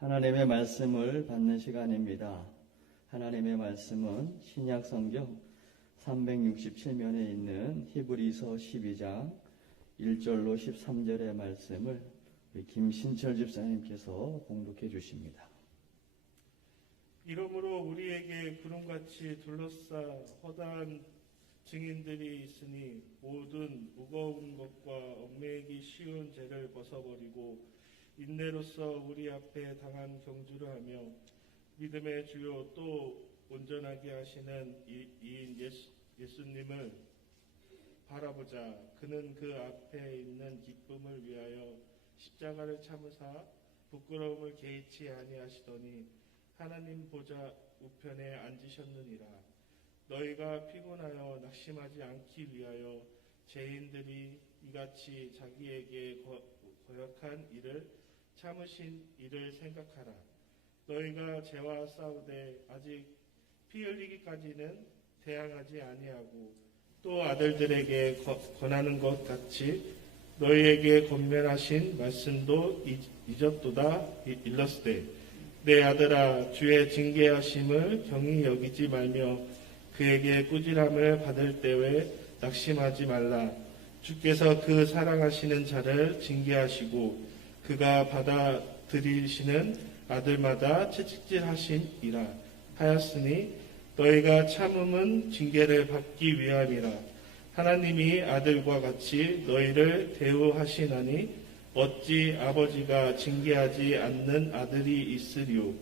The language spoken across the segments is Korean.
하나님의 말씀을 받는 시간입니다. 하나님의 말씀은 신약 성경 367면에 있는 히브리서 12장 1절로 13절의 말씀을 우리 김신철 집사님께서 봉독해 주십니다. 이러므로 우리에게 구름같이 둘러싸 허다한 증인들이 있으니 모든 무거운 것과 얽매이기 쉬운 죄를 벗어버리고 인내로서 우리 앞에 당한 경주를 하며 믿음의 주요 또 온전하게 하시는 이인 예수님을 바라보자. 그는 그 앞에 있는 기쁨을 위하여 십자가를 참으사 부끄러움을 개의치 아니하시더니 하나님 보좌 우편에 앉으셨느니라. 너희가 피곤하여 낙심하지 않기 위하여 죄인들이 이같이 자기에게 거역한 일을 참으신 이를 생각하라. 너희가 죄와 싸우되 아직 피 흘리기까지는 대항하지 아니하고 또 아들들에게 권하는 것 같이 너희에게 권면하신 말씀도 잊었도다. 일렀으되 내 아들아, 주의 징계하심을 경히 여기지 말며 그에게 꾸지람을 받을 때에 낙심하지 말라. 주께서 그 사랑하시는 자를 징계하시고 그가 받아들이시는 아들마다 채찍질하심이라 하였으니 너희가 참음은 징계를 받기 위함이라. 하나님이 아들과 같이 너희를 대우하시나니 어찌 아버지가 징계하지 않는 아들이 있으리요.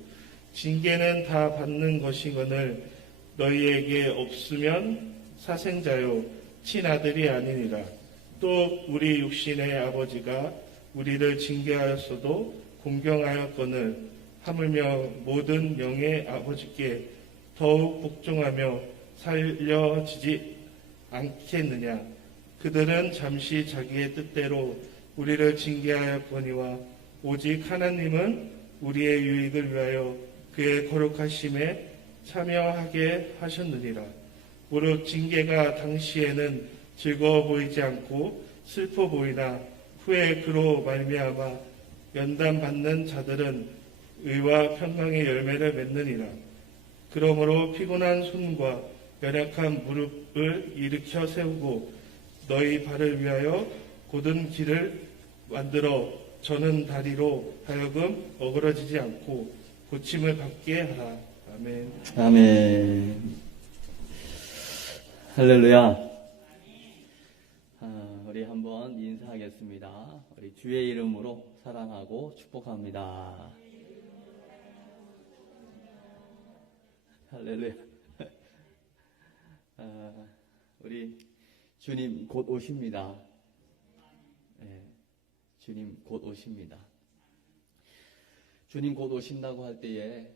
징계는 다 받는 것이거늘 너희에게 없으면 사생자요 친아들이 아니니라. 또 우리 육신의 아버지가 우리를 징계하였어도 공경하였거늘 하물며 모든 영의 아버지께 더욱 복종하며 살려지지 않겠느냐. 그들은 잠시 자기의 뜻대로 우리를 징계하였거니와 오직 하나님은 우리의 유익을 위하여 그의 거룩하심에 참여하게 하셨느니라. 무릇 징계가 당시에는 즐거워 보이지 않고 슬퍼 보이나 후에 그로 말미암아 연단받는 자들은 의와 평강의 열매를 맺느니라. 그러므로 피곤한 손과 연약한 무릎을 일으켜 세우고 너희 발을 위하여 곧은 길을 만들어 저는 다리로 하여금 어그러지지 않고 고침을 받게 하라. 아멘. 아멘. 할렐루야. 우리 한번 인사하겠습니다. 우리 주의 이름으로 사랑하고 축복합니다. 할렐루야. 우리 주님 곧 오십니다. 네, 주님 곧 오십니다. 주님 곧 오신다고 할 때에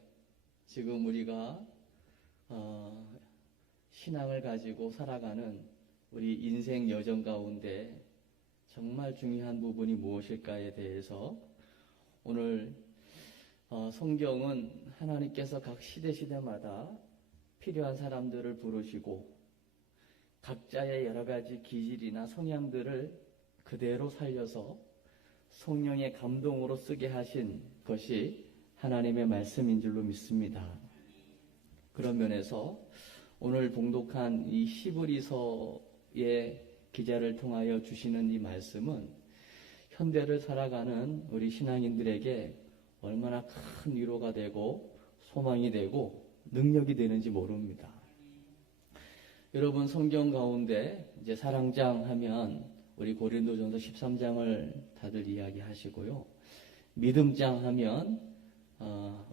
지금 우리가 신앙을 가지고 살아가는 우리 인생 여정 가운데 정말 중요한 부분이 무엇일까에 대해서 오늘 성경은 하나님께서 각 시대마다 필요한 사람들을 부르시고 각자의 여러 가지 기질이나 성향들을 그대로 살려서 성령의 감동으로 쓰게 하신 것이 하나님의 말씀인 줄로 믿습니다. 그런 면에서 오늘 봉독한 이 히브리서의 기자를 통하여 주시는 이 말씀은 현대를 살아가는 우리 신앙인들에게 얼마나 큰 위로가 되고 소망이 되고 능력이 되는지 모릅니다. 여러분 성경 가운데 이제 사랑장 하면 우리 고린도전서 13장을 다들 이야기하시고요. 믿음장 하면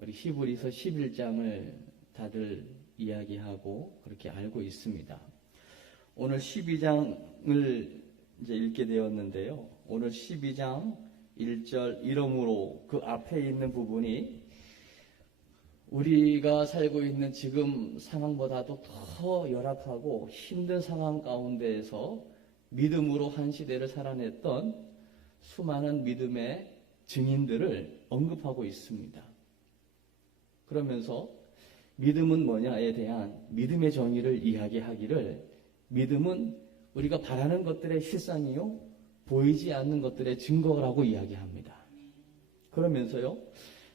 우리 히브리서 11장을 다들 이야기하고 그렇게 알고 있습니다. 오늘 12장을 이제 읽게 되었는데요. 오늘 12장 1절 이러므로 그 앞에 있는 부분이 우리가 살고 있는 지금 상황보다도 더 열악하고 힘든 상황 가운데에서 믿음으로 한 시대를 살아냈던 수많은 믿음의 증인들을 언급하고 있습니다. 그러면서 믿음은 뭐냐에 대한 믿음의 정의를 이야기하기를 믿음은 우리가 바라는 것들의 실상이요 보이지 않는 것들의 증거라고 이야기합니다. 그러면서요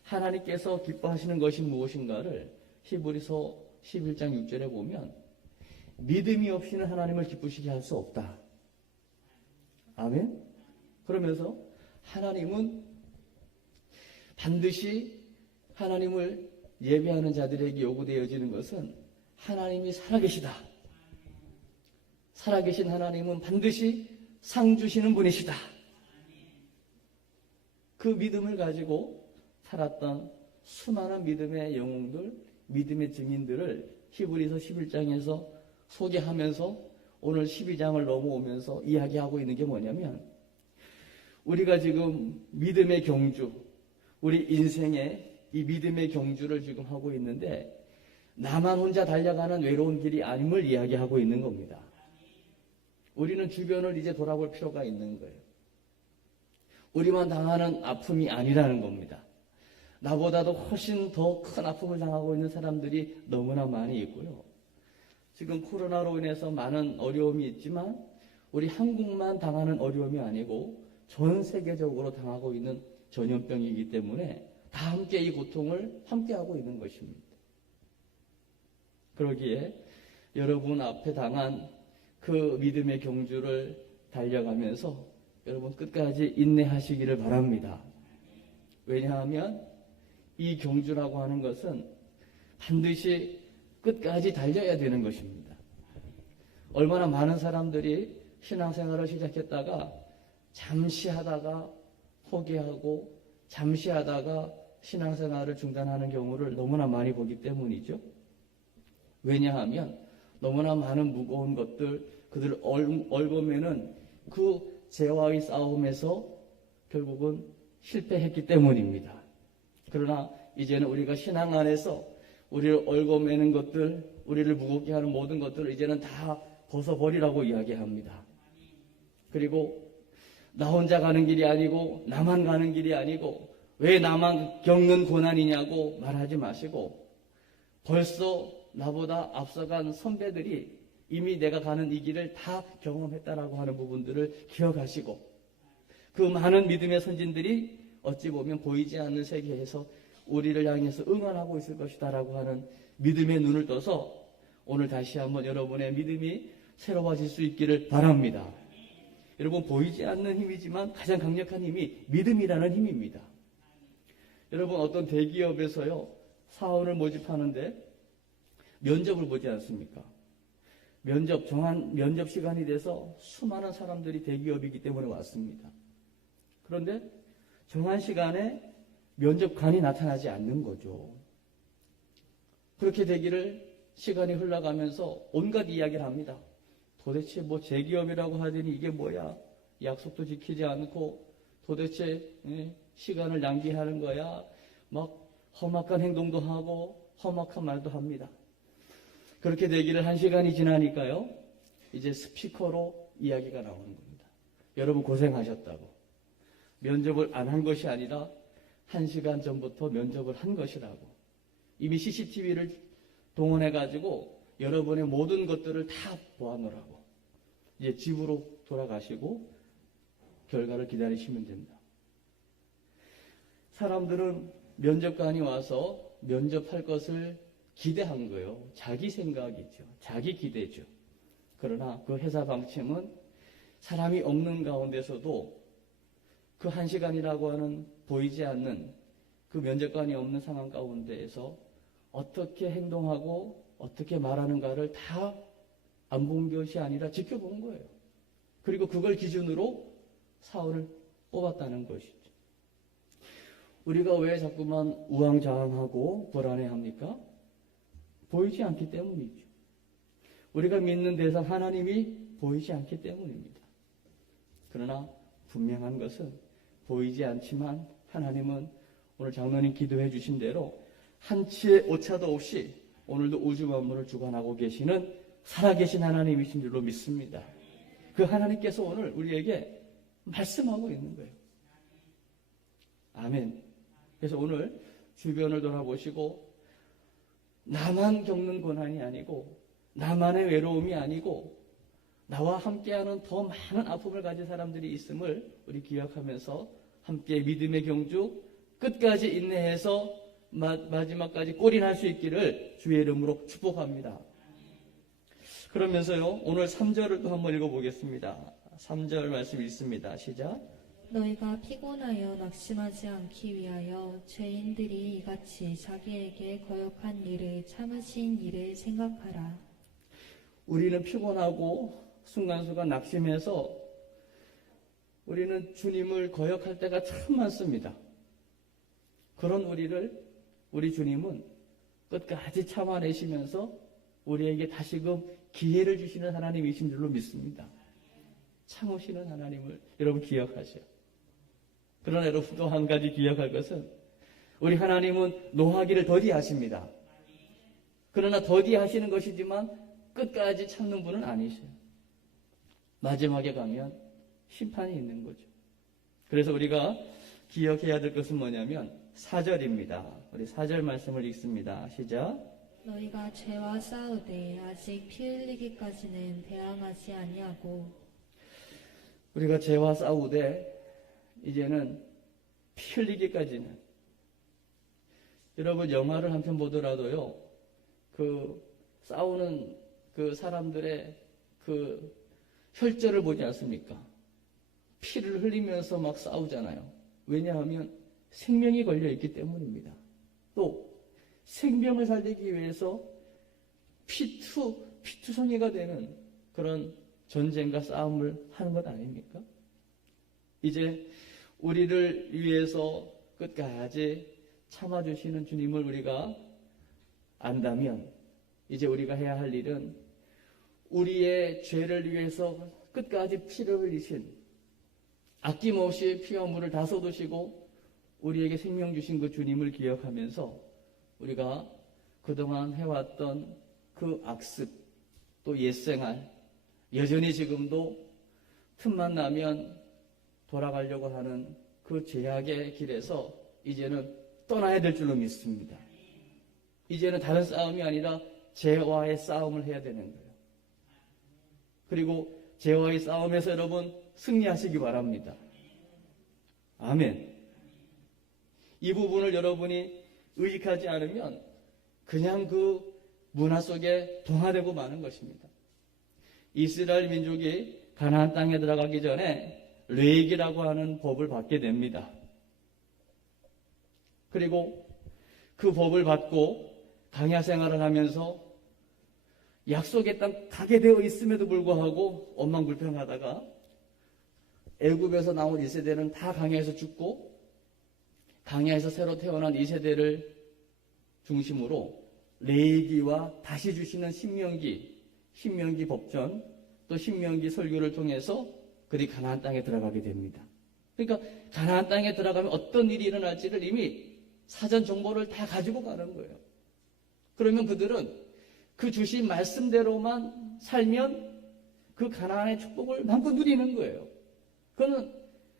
하나님께서 기뻐하시는 것이 무엇인가를 히브리서 11장 6절에 보면 믿음이 없이는 하나님을 기쁘시게 할 수 없다. 아멘? 그러면서 하나님은 반드시 하나님을 예배하는 자들에게 요구되어지는 것은 하나님이 살아계시다. 살아계신 하나님은 반드시 상 주시는 분이시다. 그 믿음을 가지고 살았던 수많은 믿음의 영웅들, 믿음의 증인들을 히브리서 11장에서 소개하면서 오늘 12장을 넘어오면서 이야기하고 있는 게 뭐냐면 우리가 지금 믿음의 경주, 우리 인생의 이 믿음의 경주를 지금 하고 있는데 나만 혼자 달려가는 외로운 길이 아님을 이야기하고 있는 겁니다. 우리는 주변을 이제 돌아볼 필요가 있는 거예요. 우리만 당하는 아픔이 아니라는 겁니다. 나보다도 훨씬 더 큰 아픔을 당하고 있는 사람들이 너무나 많이 있고요. 지금 코로나로 인해서 많은 어려움이 있지만 우리 한국만 당하는 어려움이 아니고 전 세계적으로 당하고 있는 전염병이기 때문에 다 함께 이 고통을 함께하고 있는 것입니다. 그러기에 여러분 앞에 당한 그 믿음의 경주를 달려가면서 여러분 끝까지 인내하시기를 바랍니다. 왜냐하면 이 경주라고 하는 것은 반드시 끝까지 달려야 되는 것입니다. 얼마나 많은 사람들이 신앙생활을 시작했다가 잠시 하다가 포기하고 잠시 하다가 신앙생활을 중단하는 경우를 너무나 많이 보기 때문이죠. 왜냐하면 너무나 많은 무거운 것들, 그들을 얽어매는 그 죄와의 싸움에서 결국은 실패했기 때문입니다. 그러나 이제는 우리가 신앙 안에서 우리를 얽어매는 것들, 우리를 무겁게 하는 모든 것들을 이제는 다 벗어버리라고 이야기합니다. 그리고 나 혼자 가는 길이 아니고 나만 가는 길이 아니고 왜 나만 겪는 고난이냐고 말하지 마시고 벌써 나보다 앞서간 선배들이 이미 내가 가는 이 길을 다 경험했다라고 하는 부분들을 기억하시고 그 많은 믿음의 선진들이 어찌 보면 보이지 않는 세계에서 우리를 향해서 응원하고 있을 것이다라고 하는 믿음의 눈을 떠서 오늘 다시 한번 여러분의 믿음이 새로워질 수 있기를 바랍니다. 여러분 보이지 않는 힘이지만 가장 강력한 힘이 믿음이라는 힘입니다. 여러분 어떤 대기업에서요 사원을 모집하는데 면접을 보지 않습니까? 정한 면접 시간이 돼서 수많은 사람들이 대기업이기 때문에 왔습니다. 그런데 정한 시간에 면접관이 나타나지 않는 거죠. 그렇게 되기를 시간이 흘러가면서 온갖 이야기를 합니다. 도대체 뭐 재기업이라고 하더니 이게 뭐야? 약속도 지키지 않고 도대체 시간을 낭비하는 거야? 막 험악한 행동도 하고 험악한 말도 합니다. 그렇게 되기를 한 시간이 지나니까요. 이제 스피커로 이야기가 나오는 겁니다. 여러분 고생하셨다고. 면접을 안 한 것이 아니라 1시간 전부터 면접을 한 것이라고. 이미 CCTV를 동원해가지고 여러분의 모든 것들을 다 보아놓으라고. 이제 집으로 돌아가시고 결과를 기다리시면 된다. 사람들은 면접관이 와서 면접할 것을 기대한 거예요. 자기 생각이죠. 자기 기대죠. 그러나 그 회사 방침은 사람이 없는 가운데서도 그 1시간이라고 하는 보이지 않는 그 면접관이 없는 상황 가운데에서 어떻게 행동하고 어떻게 말하는가를 다 안 본 것이 아니라 지켜본 거예요. 그리고 그걸 기준으로 사원을 뽑았다는 것이죠. 우리가 왜 자꾸만 우왕좌왕하고 불안해합니까? 보이지 않기 때문이죠. 우리가 믿는 대상 하나님이 보이지 않기 때문입니다. 그러나 분명한 것은 보이지 않지만 하나님은 오늘 장로님 기도해 주신 대로 한치의 오차도 없이 오늘도 우주 만물을 주관하고 계시는 살아계신 하나님이신 줄로 믿습니다. 그 하나님께서 오늘 우리에게 말씀하고 있는 거예요. 아멘. 그래서 오늘 주변을 돌아보시고 나만 겪는 고난이 아니고 나만의 외로움이 아니고 나와 함께하는 더 많은 아픔을 가진 사람들이 있음을 우리 기억하면서 함께 믿음의 경주 끝까지 인내해서 마지막까지 골인할 수 있기를 주의 이름으로 축복합니다. 그러면서요, 오늘 3절을 또 한번 읽어보겠습니다. 3절 말씀 있습니다. 시작. 너희가 피곤하여 낙심하지 않기 위하여 죄인들이 이같이 자기에게 거역한 일을 참으신 일을 생각하라. 우리는 피곤하고 순간순간 낙심해서 우리는 주님을 거역할 때가 참 많습니다. 그런 우리 주님은 끝까지 참아내시면서 우리에게 다시금 기회를 주시는 하나님이신 줄로 믿습니다. 참으시는 하나님을 여러분 기억하세요. 그러나 여러분 또 한 가지 기억할 것은 우리 하나님은 노하기를 더디하십니다. 그러나 더디하시는 것이지만 끝까지 참는 분은 아니세요. 마지막에 가면 심판이 있는 거죠. 그래서 우리가 기억해야 될 것은 뭐냐면 4절입니다. 우리 4절 말씀을 읽습니다. 시작. 너희가 죄와 싸우되 아직 피 흘리기까지는 대항하지 아니하고. 우리가 죄와 싸우되 이제는 피 흘리기까지는. 여러분 영화를 한 편 보더라도요, 그 싸우는 그 사람들의 그 혈전을 보지 않습니까? 피를 흘리면서 막 싸우잖아요. 왜냐하면 생명이 걸려 있기 때문입니다. 또 생명을 살리기 위해서 피투성이가 되는 그런 전쟁과 싸움을 하는 것 아닙니까? 이제 우리를 위해서 끝까지 참아주시는 주님을 우리가 안다면 이제 우리가 해야 할 일은 우리의 죄를 위해서 끝까지 피를 흘리신, 아낌없이 피와 물을 다 쏟으시고 우리에게 생명 주신 그 주님을 기억하면서 우리가 그동안 해왔던 그 악습, 또 옛생활, 여전히 지금도 틈만 나면 돌아가려고 하는 그 죄악의 길에서 이제는 떠나야 될 줄로 믿습니다. 이제는 다른 싸움이 아니라 죄와의 싸움을 해야 되는 거예요. 그리고 죄와의 싸움에서 여러분 승리하시기 바랍니다. 아멘. 이 부분을 여러분이 의식하지 않으면 그냥 그 문화 속에 동화되고 마는 것입니다. 이스라엘 민족이 가나안 땅에 들어가기 전에 레위기라고 하는 법을 받게 됩니다. 그리고 그 법을 받고 광야 생활을 하면서 약속의 땅 가게 되어 있음에도 불구하고 원망불평하다가 애굽에서 나온 2세대는 다 광야에서 죽고 광야에서 새로 태어난 2세대를 중심으로 레위기와 다시 주시는 신명기 법전, 또 신명기 설교를 통해서 그들이 가나안 땅에 들어가게 됩니다. 그러니까 가나안 땅에 들어가면 어떤 일이 일어날지를 이미 사전 정보를 다 가지고 가는 거예요. 그러면 그들은 그 주신 말씀대로만 살면 그 가나안의 축복을 마음껏 누리는 거예요. 그거는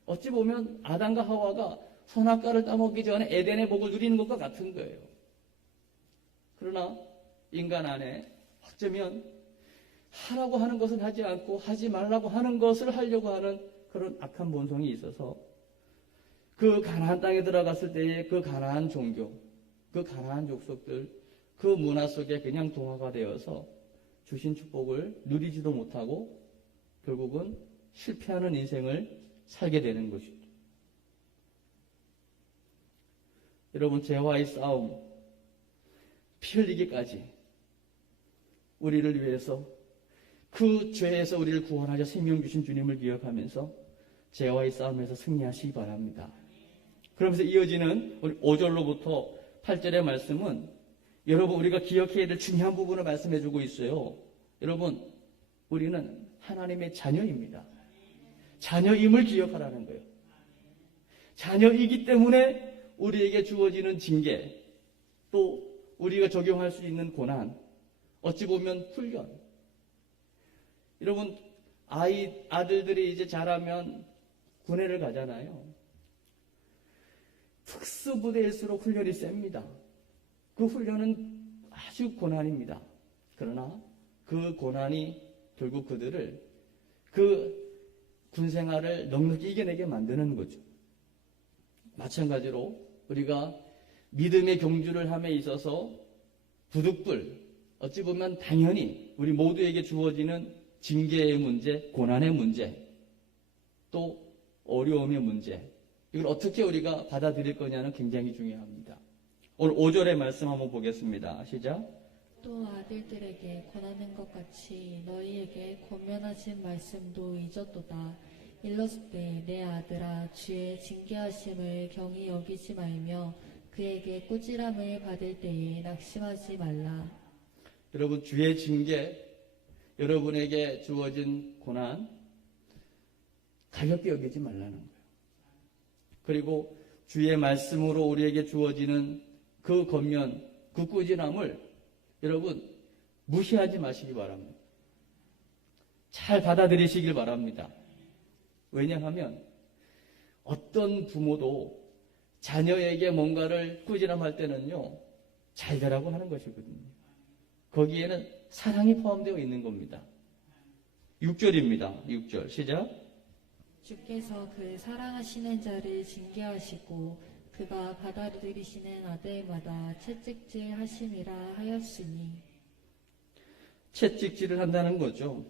어찌 보면 아담과 하와가 선악과를 따먹기 전에 에덴의 복을 누리는 것과 같은 거예요. 그러나 인간 안에 어쩌면 하라고 하는 것은 하지 않고 하지 말라고 하는 것을 하려고 하는 그런 악한 본성이 있어서 그 가나안 땅에 들어갔을 때의 그 가나안 종교, 그 가나안 족속들, 그 문화 속에 그냥 동화가 되어서 주신 축복을 누리지도 못하고 결국은 실패하는 인생을 살게 되는 것입니다. 여러분, 죄와의 싸움, 피 흘리기까지 우리를 위해서 그 죄에서 우리를 구원하셔 생명 주신 주님을 기억하면서 죄와의 싸움에서 승리하시기 바랍니다. 그러면서 이어지는 우리 5절로부터 8절의 말씀은 여러분 우리가 기억해야 될 중요한 부분을 말씀해 주고 있어요. 여러분, 우리는 하나님의 자녀입니다. 자녀임을 기억하라는 거예요. 자녀이기 때문에 우리에게 주어지는 징계, 또 우리가 적용할 수 있는 고난, 어찌 보면 훈련. 여러분, 아들들이 이제 자라면 군대를 가잖아요. 특수부대일수록 훈련이 셉니다. 그 훈련은 아주 고난입니다. 그러나 그 고난이 결국 그들을 그 군생활을 넉넉히 이겨내게 만드는 거죠. 마찬가지로 우리가 믿음의 경주를 함에 있어서 부득불, 어찌 보면 당연히 우리 모두에게 주어지는 징계의 문제, 고난의 문제, 또 어려움의 문제, 이걸 어떻게 우리가 받아들일 거냐는 굉장히 중요합니다. 오늘 5절의 말씀 한번 보겠습니다. 시작. 또 아들들에게 권하는 것 같이 너희에게 권면하신 말씀도 잊었도다. 일렀을 때 내 아들아 주의 징계하심을 경히 여기지 말며 그에게 꾸지람을 받을 때에 낙심하지 말라. 여러분, 주의 징계, 여러분에게 주어진 고난 가볍게 여기지 말라는 거예요. 그리고 주의 말씀으로 우리에게 주어지는 그 권면, 그 꾸지람을 여러분 무시하지 마시기 바랍니다. 잘 받아들이시길 바랍니다. 왜냐하면 어떤 부모도 자녀에게 뭔가를 꾸지람할 때는요, 잘 되라고 하는 것이거든요. 거기에는 사랑이 포함되어 있는 겁니다. 6절입니다. 6절 시작. 주께서 그 사랑하시는 자를 징계하시고 그가 받아들이시는 아들마다 채찍질 하심이라 하였으니. 채찍질을 한다는 거죠.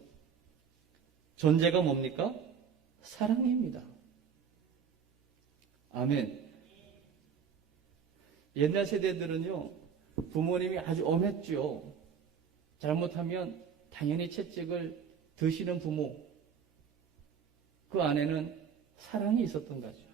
전제가 뭡니까? 사랑입니다. 아멘. 옛날 세대들은요, 부모님이 아주 엄했죠. 잘못하면 당연히 채찍을 드시는 부모, 그 안에는 사랑이 있었던 거죠.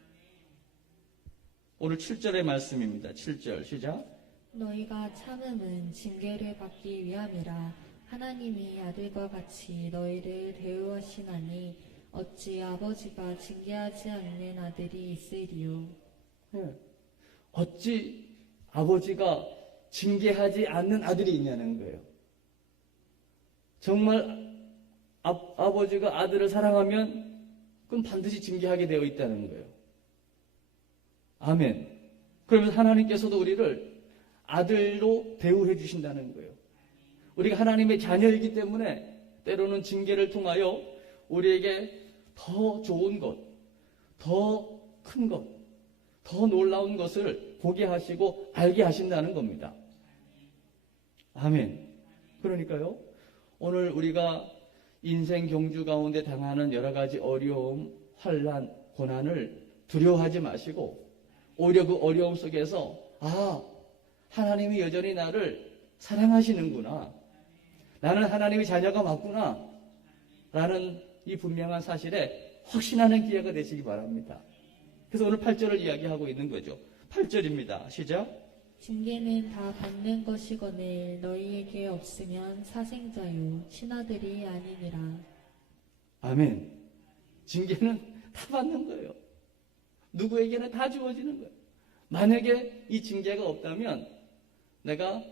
오늘 7절의 말씀입니다. 7절 시작. 너희가 참음은 징계를 받기 위함이라. 하나님이 아들과 같이 너희를 대우하시나니 어찌 아버지가 징계하지 않는 아들이 있으리요. 네. 어찌 아버지가 징계하지 않는 아들이 있냐는 거예요. 정말 아버지가 아들을 사랑하면 그럼 반드시 징계하게 되어 있다는 거예요. 아멘. 그러면서 하나님께서도 우리를 아들로 대우해 주신다는 거예요. 우리가 하나님의 자녀이기 때문에 때로는 징계를 통하여 우리에게 더 좋은 것, 더 큰 것, 더 놀라운 것을 보게 하시고 알게 하신다는 겁니다. 아멘. 그러니까요, 오늘 우리가 인생 경주 가운데 당하는 여러 가지 어려움, 환난, 고난을 두려워하지 마시고 오히려 그 어려움 속에서 하나님이 여전히 나를 사랑하시는구나. 나는 하나님의 자녀가 맞구나. 라는 이 분명한 사실에 확신하는 기회가 되시기 바랍니다. 그래서 오늘 8절을 이야기하고 있는 거죠. 8절입니다. 시작. 징계는 다 받는 것이거늘 너희에게 없으면 사생자요 친아들이 아니니라. 아멘. 징계는 다 받는 거예요. 누구에게는 다 주어지는 거예요. 만약에 이 징계가 없다면 내가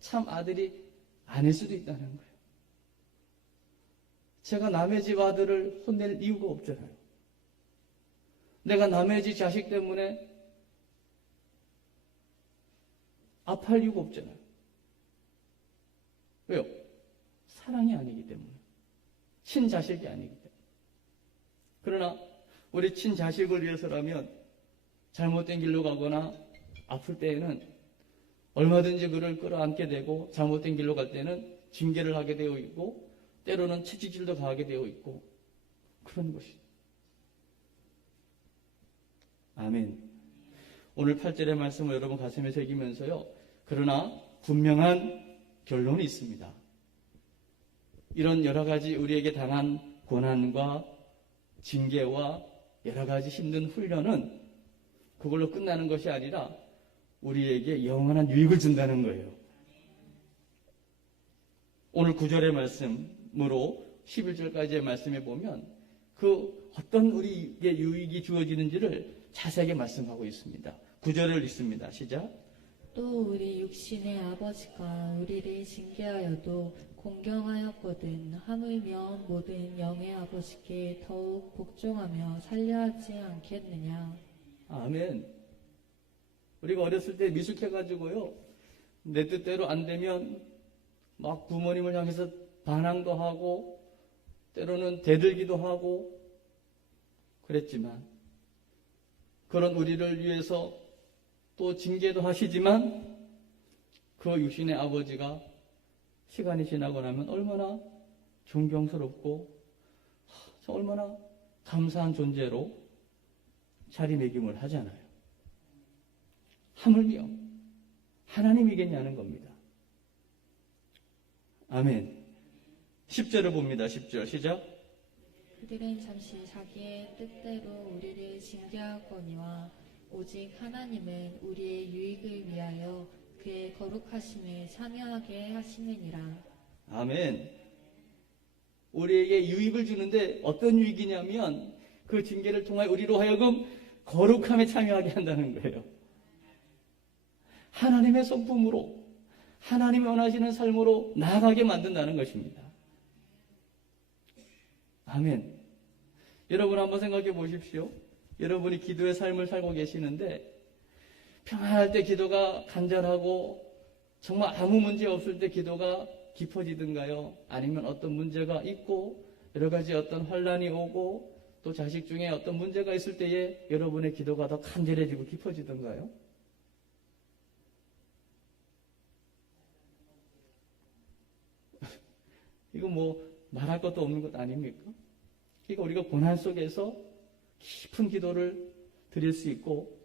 참 아들이 아닐 수도 있다는 거예요. 제가 남의 집 아들을 혼낼 이유가 없잖아요. 내가 남의 집 자식 때문에 아파할 이유가 없잖아요. 왜요? 사랑이 아니기 때문에. 친자식이 아니기 때문에. 그러나 우리 친자식을 위해서라면 잘못된 길로 가거나 아플 때에는 얼마든지 그를 끌어안게 되고, 잘못된 길로 갈 때는 징계를 하게 되어 있고, 때로는 채찍질도 가하게 되어 있고, 그런 것이. 아멘. 오늘 8절의 말씀을 여러분 가슴에 새기면서요, 그러나 분명한 결론이 있습니다. 이런 여러 가지 우리에게 당한 고난과 징계와 여러 가지 힘든 훈련은 그걸로 끝나는 것이 아니라 우리에게 영원한 유익을 준다는 거예요. 오늘 9절의 말씀으로 11절까지의 말씀에 보면 그 어떤 우리에게 유익이 주어지는지를 자세하게 말씀하고 있습니다. 9절을 읽습니다. 시작. 또 우리 육신의 아버지가 우리를 징계하여도 공경하였거든 하물며 모든 영의 아버지께 더욱 복종하며 살려하지 않겠느냐. 아멘. 우리가 어렸을 때 미숙해가지고요, 내 뜻대로 안 되면 막 부모님을 향해서 반항도 하고 때로는 대들기도 하고 그랬지만, 그런 우리를 위해서 또 징계도 하시지만 그 육신의 아버지가 시간이 지나고 나면 얼마나 존경스럽고 얼마나 감사한 존재로 자리매김을 하잖아요. 하물며 하나님이겠냐는 겁니다. 아멘. 10절을 봅니다. 10절 시작. 그들은 잠시 자기의 뜻대로 우리를 징계하거니와 오직 하나님은 우리의 유익을 위하여 그의 거룩하심에 참여하게 하시느니라. 아멘. 우리에게 유익을 주는데 어떤 유익이냐면 그 징계를 통하여 우리로 하여금 거룩함에 참여하게 한다는 거예요. 하나님의 성품으로 하나님이 원하시는 삶으로 나아가게 만든다는 것입니다. 아멘. 여러분 한번 생각해 보십시오. 여러분이 기도의 삶을 살고 계시는데 평안할 때 기도가 간절하고 정말 아무 문제 없을 때 기도가 깊어지든가요? 아니면 어떤 문제가 있고 여러 가지 어떤 환란이 오고 또 자식 중에 어떤 문제가 있을 때에 여러분의 기도가 더 간절해지고 깊어지든가요? 이거 뭐 말할 것도 없는 것 아닙니까? 그러니까 우리가 고난 속에서 깊은 기도를 드릴 수 있고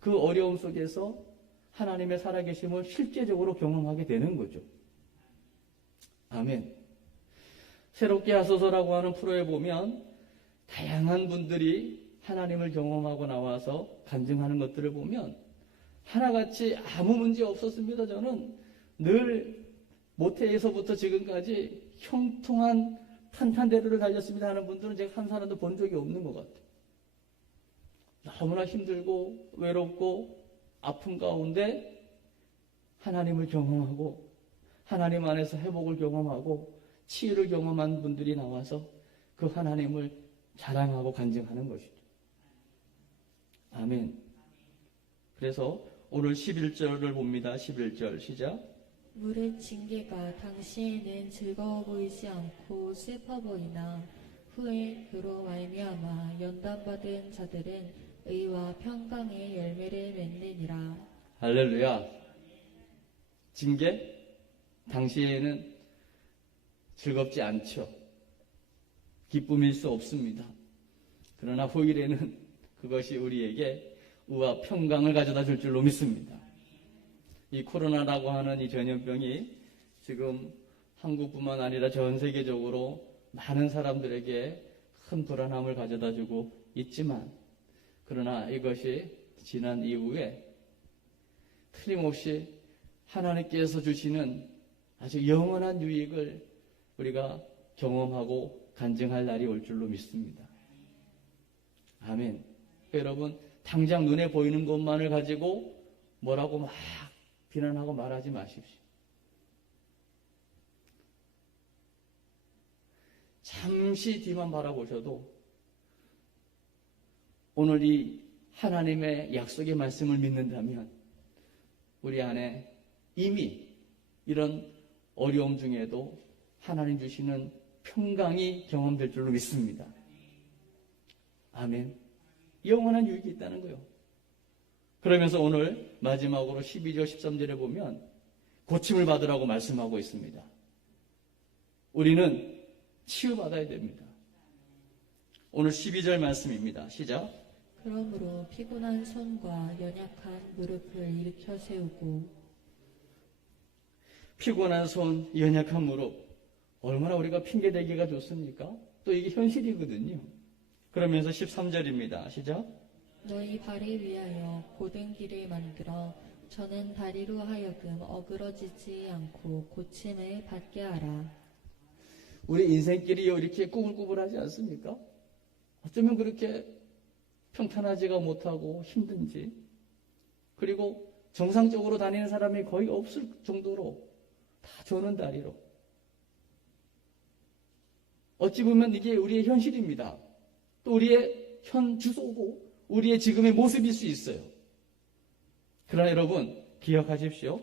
그 어려움 속에서 하나님의 살아계심을 실제적으로 경험하게 되는 거죠. 아멘. 새롭게 하소서라고 하는 프로에 보면 다양한 분들이 하나님을 경험하고 나와서 간증하는 것들을 보면 하나같이 아무 문제 없었습니다. 저는 늘 모태에서부터 지금까지 형통한 탄탄대로를 달렸습니다 하는 분들은 제가 한 사람도 본 적이 없는 것 같아요. 너무나 힘들고 외롭고 아픔 가운데 하나님을 경험하고 하나님 안에서 회복을 경험하고 치유를 경험한 분들이 나와서 그 하나님을 자랑하고 간증하는 것이죠. 아멘. 그래서 오늘 11절을 봅니다. 11절 시작. 무릇 징계가 당시에는 즐거워 보이지 않고 슬퍼 보이나 후에 그로 말미암아 연단받은 자들은 의와 평강의 열매를 맺느니라. 할렐루야. 징계? 당시에는 즐겁지 않죠. 기쁨일 수 없습니다. 그러나 후일에는 그것이 우리에게 의와 평강을 가져다 줄 줄로 믿습니다. 이 코로나라고 하는 이 전염병이 지금 한국뿐만 아니라 전 세계적으로 많은 사람들에게 큰 불안함을 가져다 주고 있지만 그러나 이것이 지난 이후에 틀림없이 하나님께서 주시는 아주 영원한 유익을 우리가 경험하고 간증할 날이 올 줄로 믿습니다. 아멘. 여러분 당장 눈에 보이는 것만을 가지고 뭐라고 막 비난하고 말하지 마십시오. 잠시 뒤만 바라보셔도 오늘 이 하나님의 약속의 말씀을 믿는다면 우리 안에 이미 이런 어려움 중에도 하나님 주시는 평강이 경험될 줄로 믿습니다. 아멘. 영원한 유익이 있다는 거예요. 그러면서 오늘 마지막으로 12절 13절에 보면 고침을 받으라고 말씀하고 있습니다. 우리는 치유받아야 됩니다. 오늘 12절 말씀입니다. 시작. 그러므로 피곤한 손과 연약한 무릎을 일으켜 세우고 피곤한 손, 연약한 무릎 얼마나 우리가 핑계대기가 좋습니까? 또 이게 현실이거든요. 그러면서 13절입니다. 시작. 너희 발을 위하여 고든 길을 만들어 저는 다리로 하여금 어그러지지 않고 고침을 받게 하라. 우리 인생길이 이렇게 꾸불꾸불하지 않습니까? 어쩌면 그렇게 평탄하지가 못하고 힘든지 그리고 정상적으로 다니는 사람이 거의 없을 정도로 다 조는 다리로 어찌 보면 이게 우리의 현실입니다. 또 우리의 현 주소고 우리의 지금의 모습일 수 있어요. 그러나 여러분 기억하십시오.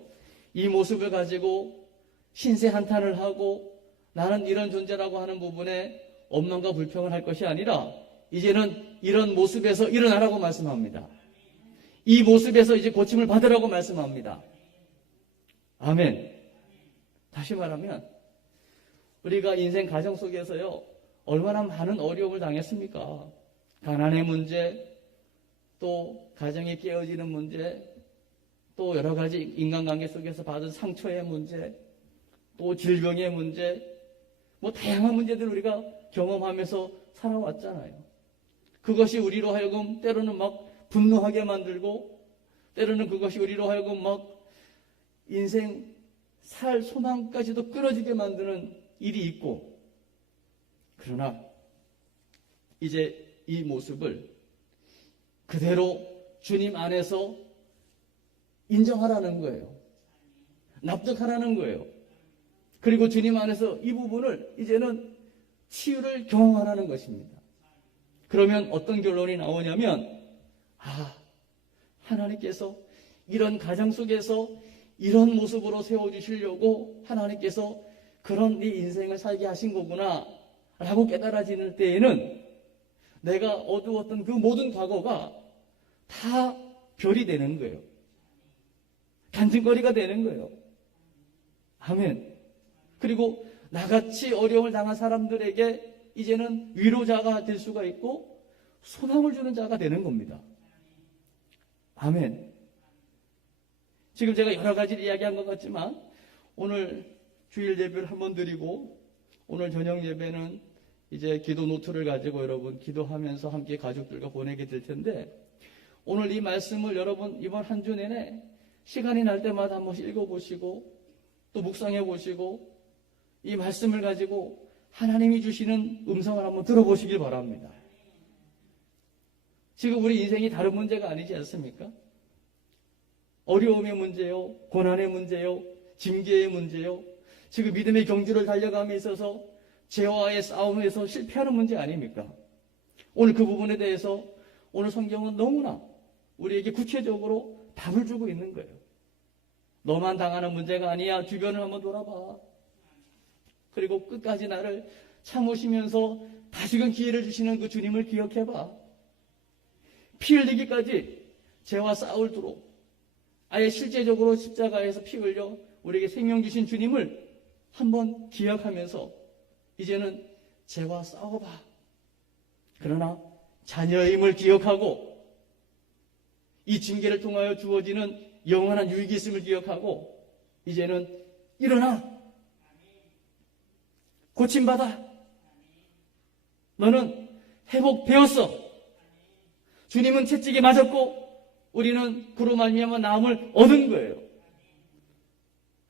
이 모습을 가지고 신세 한탄을 하고 나는 이런 존재라고 하는 부분에 원망과 불평을 할 것이 아니라 이제는 이런 모습에서 일어나라고 말씀합니다. 이 모습에서 이제 고침을 받으라고 말씀합니다. 아멘. 다시 말하면 우리가 인생 가정 속에서요, 얼마나 많은 어려움을 당했습니까? 가난의 문제, 또 가정이 깨어지는 문제, 또 여러 가지 인간관계 속에서 받은 상처의 문제, 또 질병의 문제, 뭐 다양한 문제들을 우리가 경험하면서 살아왔잖아요. 그것이 우리로 하여금 때로는 막 분노하게 만들고, 때로는 그것이 우리로 하여금 막 인생 살 소망까지도 끊어지게 만드는 일이 있고, 그러나 이제 이 모습을 그대로 주님 안에서 인정하라는 거예요. 납득하라는 거예요. 그리고 주님 안에서 이 부분을 이제는 치유를 경험하라는 것입니다. 그러면 어떤 결론이 나오냐면, 하나님께서 이런 가정 속에서 이런 모습으로 세워주시려고 하나님께서 그런 네 인생을 살게 하신 거구나 라고 깨달아지는 때에는 내가 어두웠던 그 모든 과거가 다 별이 되는 거예요. 간증거리가 되는 거예요. 아멘. 그리고 나같이 어려움을 당한 사람들에게 이제는 위로자가 될 수가 있고 소망을 주는 자가 되는 겁니다. 아멘. 지금 제가 여러 가지를 이야기한 것 같지만 오늘 주일 예배를 한번 드리고 오늘 저녁 예배는 이제 기도 노트를 가지고 여러분 기도하면서 함께 가족들과 보내게 될 텐데, 오늘 이 말씀을 여러분 이번 한 주 내내 시간이 날 때마다 한 번씩 읽어보시고 또 묵상해 보시고 이 말씀을 가지고 하나님이 주시는 음성을 한번 들어보시길 바랍니다. 지금 우리 인생이 다른 문제가 아니지 않습니까? 어려움의 문제요, 고난의 문제요, 징계의 문제요, 지금 믿음의 경주를 달려감에 있어서 죄와의 싸움에서 실패하는 문제 아닙니까? 오늘 그 부분에 대해서 오늘 성경은 너무나 우리에게 구체적으로 답을 주고 있는 거예요. 너만 당하는 문제가 아니야. 주변을 한번 돌아봐. 그리고 끝까지 나를 참으시면서 다시금 기회를 주시는 그 주님을 기억해봐. 피 흘리기까지 죄와 싸울도록 아예 실제적으로 십자가에서 피 흘려 우리에게 생명 주신 주님을 한번 기억하면서 이제는 죄와 싸워봐. 그러나 자녀임을 기억하고 이 징계를 통하여 주어지는 영원한 유익이 있음을 기억하고 이제는 일어나. 고침받아. 너는 회복되었어. 주님은 채찍에 맞았고 우리는 그로 말미암아 나음을 얻은 거예요.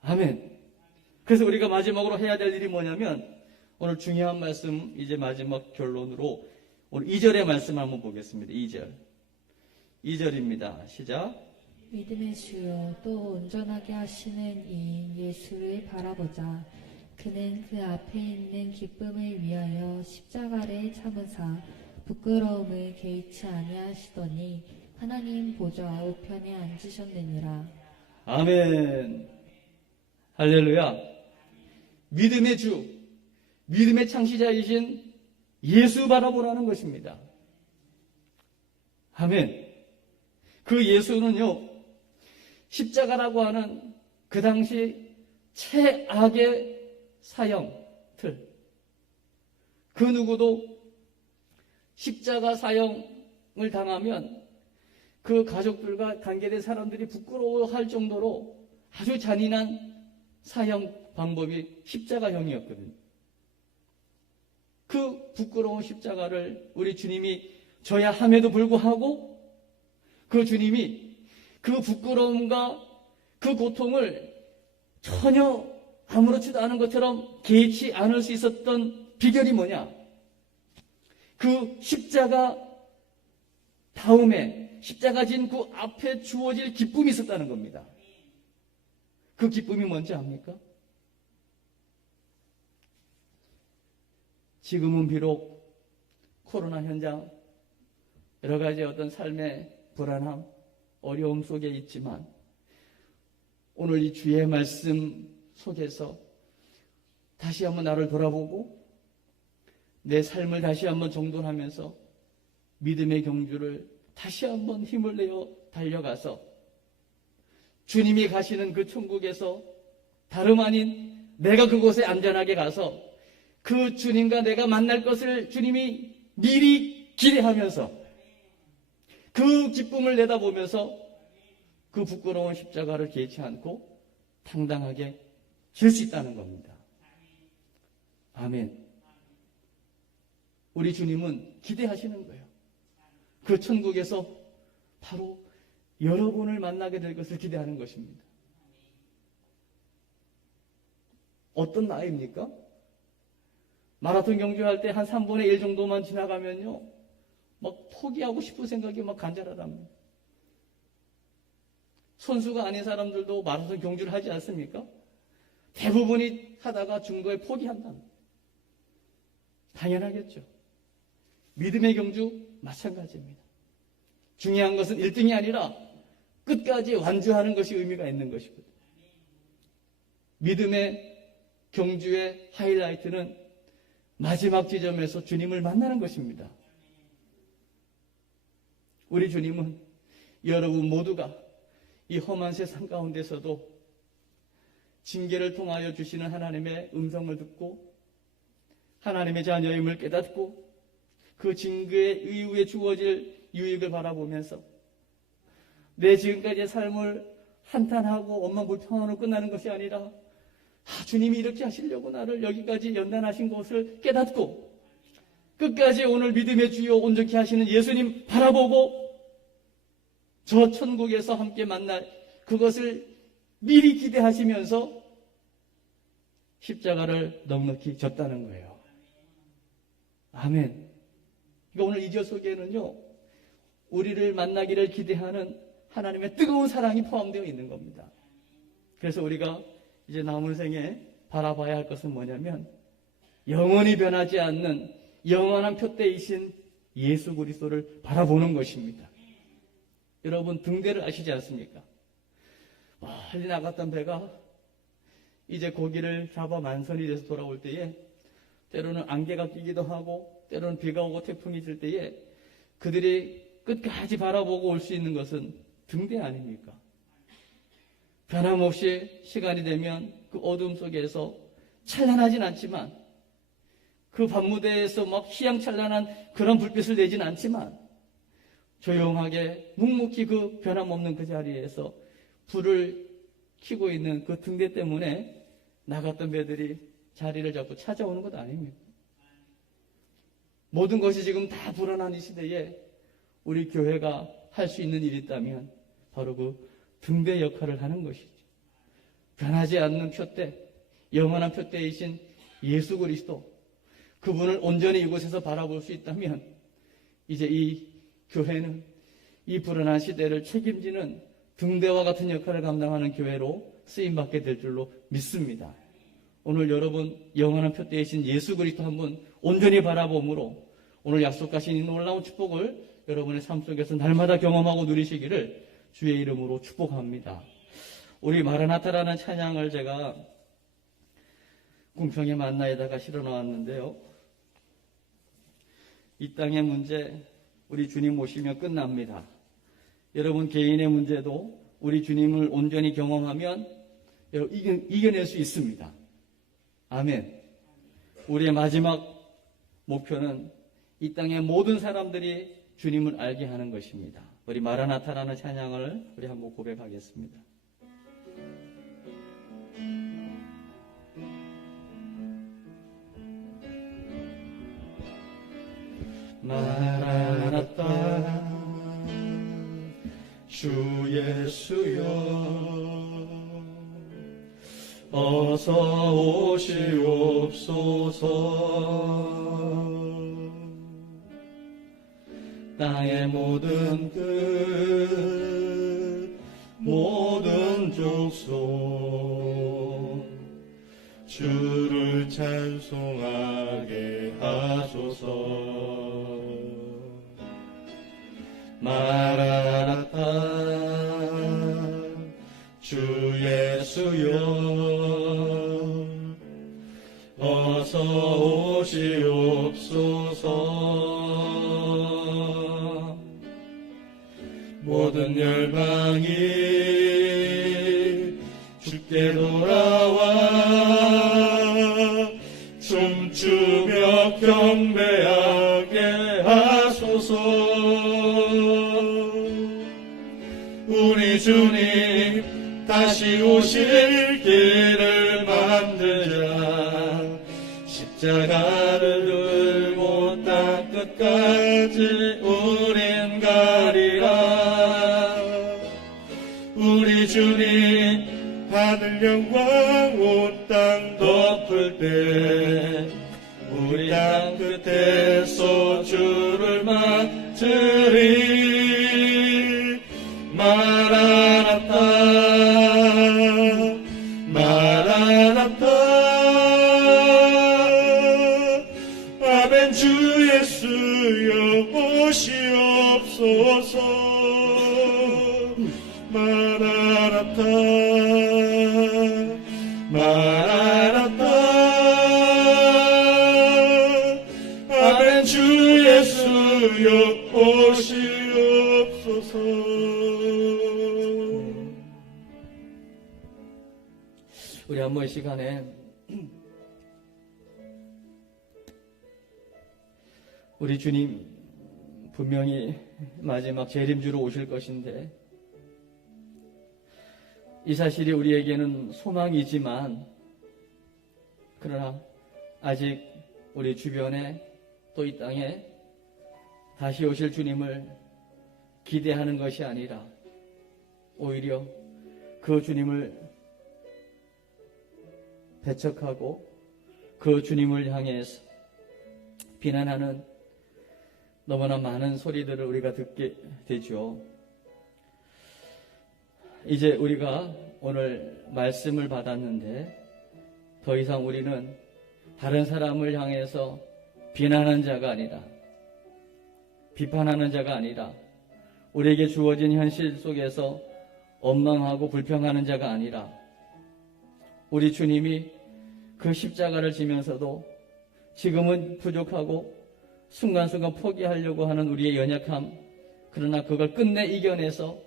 아멘. 그래서 우리가 마지막으로 해야 될 일이 뭐냐면 오늘 중요한 말씀 이제 마지막 결론으로 오늘 2절의 말씀 한번 보겠습니다. 2절입니다. 시작. 믿음의 주여 또 온전하게 하시는 이 예수를 바라보자. 그는 그 앞에 있는 기쁨을 위하여 십자가를 참으사 부끄러움을 개의치 아니하시더니 하나님 보좌 우편에 앉으셨느니라. 아멘. 할렐루야. 믿음의 주, 믿음의 창시자이신 예수 바라보라는 것입니다. 아멘. 그 예수는요, 십자가라고 하는 그 당시 최악의 사형틀, 그 누구도 십자가 사형을 당하면 그 가족들과 관계된 사람들이 부끄러워할 정도로 아주 잔인한 사형 방법이 십자가형이었거든요. 그 부끄러운 십자가를 우리 주님이 져야 함에도 불구하고 그 주님이 그 부끄러움과 그 고통을 전혀 아무렇지도 않은 것처럼 개의치 않을 수 있었던 비결이 뭐냐? 그 십자가 다음에 십자가 진 그 앞에 주어질 기쁨이 있었다는 겁니다. 그 기쁨이 뭔지 압니까? 지금은 비록 코로나 현장 여러 가지 어떤 삶의 불안함, 어려움 속에 있지만 오늘 이 주의 말씀 속에서 다시 한번 나를 돌아보고 내 삶을 다시 한번 정돈하면서 믿음의 경주를 다시 한번 힘을 내어 달려가서 주님이 가시는 그 천국에서 다름 아닌 내가 그곳에 안전하게 가서 그 주님과 내가 만날 것을 주님이 미리 기대하면서 그 기쁨을 내다보면서 그 부끄러운 십자가를 개의치 않고 당당하게 질 수 있다는 겁니다. 아멘. 우리 주님은 기대하시는 거예요. 그 천국에서 바로 여러분을 만나게 될 것을 기대하는 것입니다. 어떤 나이입니까? 마라톤 경주할 때 한 3분의 1 정도만 지나가면요, 막 포기하고 싶은 생각이 막 간절하답니다. 선수가 아닌 사람들도 마라톤 경주를 하지 않습니까? 대부분이 하다가 중도에 포기한답니다. 당연하겠죠. 믿음의 경주 마찬가지입니다. 중요한 것은 1등이 아니라 끝까지 완주하는 것이 의미가 있는 것이거든요. 믿음의 경주의 하이라이트는 마지막 지점에서 주님을 만나는 것입니다. 우리 주님은 여러분 모두가 이 험한 세상 가운데서도 징계를 통하여 주시는 하나님의 음성을 듣고 하나님의 자녀임을 깨닫고 그 징계 이후에 주어질 유익을 바라보면서 내 지금까지의 삶을 한탄하고 원망 불평으로 끝나는 것이 아니라 주님이 이렇게 하시려고 나를 여기까지 연단하신 것을 깨닫고 끝까지 오늘 믿음의 주요 온전케 하시는 예수님 바라보고 저 천국에서 함께 만날 그것을 미리 기대하시면서 십자가를 넉넉히 졌다는 거예요. 아멘. 그러니까 오늘 2절 속에는요, 우리를 만나기를 기대하는 하나님의 뜨거운 사랑이 포함되어 있는 겁니다. 그래서 우리가 이제 남은 생에 바라봐야 할 것은 뭐냐면 영원히 변하지 않는 영원한 표대이신 예수 그리스도를 바라보는 것입니다. 여러분 등대를 아시지 않습니까? 멀리 나갔던 배가 이제 고기를 잡아 만선이 돼서 돌아올 때에 때로는 안개가 끼기도 하고 때로는 비가 오고 태풍이 질 때에 그들이 끝까지 바라보고 올 수 있는 것은 등대 아닙니까? 변함없이 시간이 되면 그 어둠 속에서 찬란하진 않지만 그 밤무대에서 막 희양찬란한 그런 불빛을 내진 않지만 조용하게 묵묵히 그 변함없는 그 자리에서 불을 켜고 있는 그 등대 때문에 나갔던 배들이 자리를 잡고 찾아오는 것 아닙니까? 모든 것이 지금 다 불안한 이 시대에 우리 교회가 할 수 있는 일이 있다면 바로 그 등대 역할을 하는 것이죠. 변하지 않는 표대, 영원한 표대이신 예수 그리스도, 그분을 온전히 이곳에서 바라볼 수 있다면 이제 이 교회는 이 불안한 시대를 책임지는 등대와 같은 역할을 감당하는 교회로 쓰임받게 될 줄로 믿습니다. 오늘 여러분 영원한 표대이신 예수 그리스도 한번 온전히 바라봄으로 오늘 약속하신 이 놀라운 축복을 여러분의 삶 속에서 날마다 경험하고 누리시기를 주의 이름으로 축복합니다. 우리 마라나타라는 찬양을 제가 궁평의 만나에다가 실어놓았는데요. 이 땅의 문제 우리 주님 오시면 끝납니다. 여러분 개인의 문제도 우리 주님을 온전히 경험하면 이겨낼 수 있습니다. 아멘. 우리의 마지막 목표는 이 땅의 모든 사람들이 주님을 알게 하는 것입니다. 우리 마라나타라는 찬양을 우리 한번 고백하겠습니다. 마라나타 주 예수여 어서 오시옵소서. 땅의 모든 끝 모든 족속 주를 찬송하게 하소서. 마라나타 주 예수여 어서 오시옵소서. 모든 열방이 주께 돌아와 춤추며 경배하게 하소서. 우리 주님 다시 오실 길을 만들자. 십자가를 들고 땅 끝까지 우린 가리라. 우리 주님 하늘 영광 온 땅 덮을 때 우리 땅 끝에서 주를 맞으리. 마라나타 마라나타 아멘. 주 예수여 오시옵소서. 마라나타 마라나타 아멘. 주 예수여 오시옵소서. 우리 한번 이 시간에 우리 주님 분명히 마지막 재림주로 오실 것인데 이 사실이 우리에게는 소망이지만 그러나 아직 우리 주변에 또 이 땅에 다시 오실 주님을 기대하는 것이 아니라 오히려 그 주님을 배척하고 그 주님을 향해서 비난하는 너무나 많은 소리들을 우리가 듣게 되죠. 이제 우리가 오늘 말씀을 받았는데 더 이상 우리는 다른 사람을 향해서 비난하는 자가 아니라 비판하는 자가 아니라 우리에게 주어진 현실 속에서 원망하고 불평하는 자가 아니라 우리 주님이 그 십자가를 지면서도 지금은 부족하고 순간순간 포기하려고 하는 우리의 연약함, 그러나 그걸 끝내 이겨내서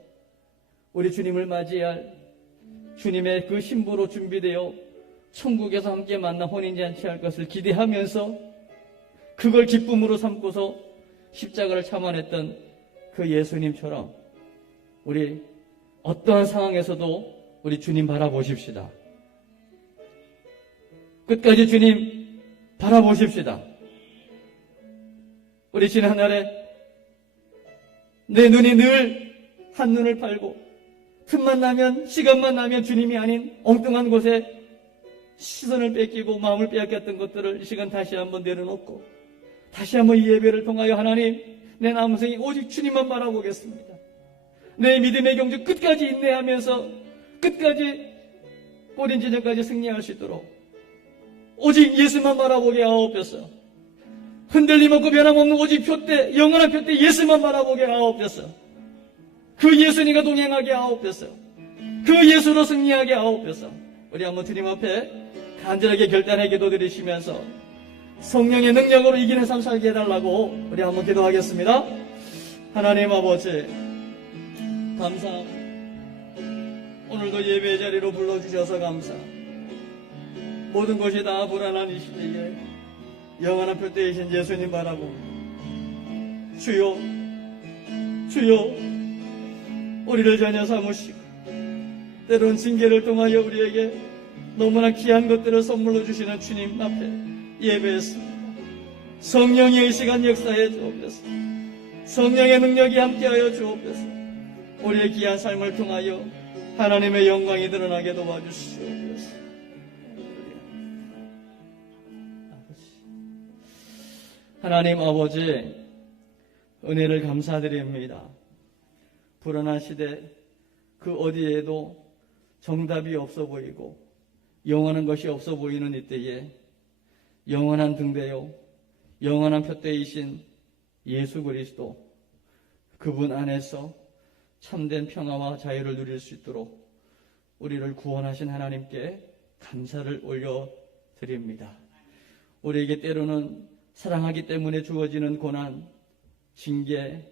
우리 주님을 맞이할 주님의 그 신부로 준비되어 천국에서 함께 만나 혼인잔치할 것을 기대하면서 그걸 기쁨으로 삼고서 십자가를 참아냈던 그 예수님처럼 우리 어떠한 상황에서도 우리 주님 바라보십시다. 끝까지 주님 바라보십시다. 우리 지난날에 내 눈이 늘 한눈을 팔고 틈만 나면 시간만 나면 주님이 아닌 엉뚱한 곳에 시선을 뺏기고 마음을 빼앗겼던 것들을 이 시간 다시 한번 내려놓고 다시 한번 이 예배를 통하여 하나님 내 남생이 오직 주님만 바라보겠습니다. 내 믿음의 경주 끝까지 인내하면서 끝까지 꼬린 지점까지 승리할 수 있도록 오직 예수만 바라보게 하옵소서. 흔들림 없고 변함없는 오직 표대, 영원한 표대 예수만 바라보게 하옵소서. 그 예수님과 동행하게 하옵소서. 그 예수로 승리하게 하옵소서. 우리 한번 주님 앞에 간절하게 결단의 기도 드리시면서 성령의 능력으로 이기는 삶 살게 해달라고 우리 한번 기도하겠습니다. 하나님 아버지 감사합니다. 오늘도 예배 자리로 불러주셔서 감사합니다. 모든 것이 다 불안한 이 시대에 영원한 표대이신 예수님 바라보고 주여 주여 우리를 자녀 삼으시고 때론 징계를 통하여 우리에게 너무나 귀한 것들을 선물로 주시는 주님 앞에 예배했습니다. 성령의 이 시간 역사해 주옵소서. 성령의 능력이 함께하여 주옵소서. 우리의 귀한 삶을 통하여 하나님의 영광이 드러나게 도와주시옵소서. 하나님 아버지 은혜를 감사드립니다. 불안한 시대 그 어디에도 정답이 없어 보이고 영원한 것이 없어 보이는 이때에 영원한 등대요 영원한 표대이신 예수 그리스도 그분 안에서 참된 평화와 자유를 누릴 수 있도록 우리를 구원하신 하나님께 감사를 올려드립니다. 우리에게 때로는 사랑하기 때문에 주어지는 고난, 징계,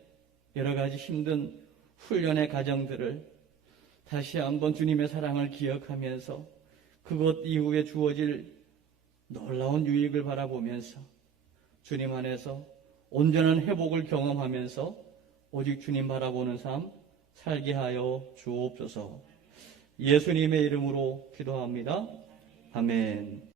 여러 가지 힘든 훈련의 과정들을 다시 한번 주님의 사랑을 기억하면서 그것 이후에 주어질 놀라운 유익을 바라보면서 주님 안에서 온전한 회복을 경험하면서 오직 주님 바라보는 삶 살게 하여 주옵소서. 예수님의 이름으로 기도합니다. 아멘.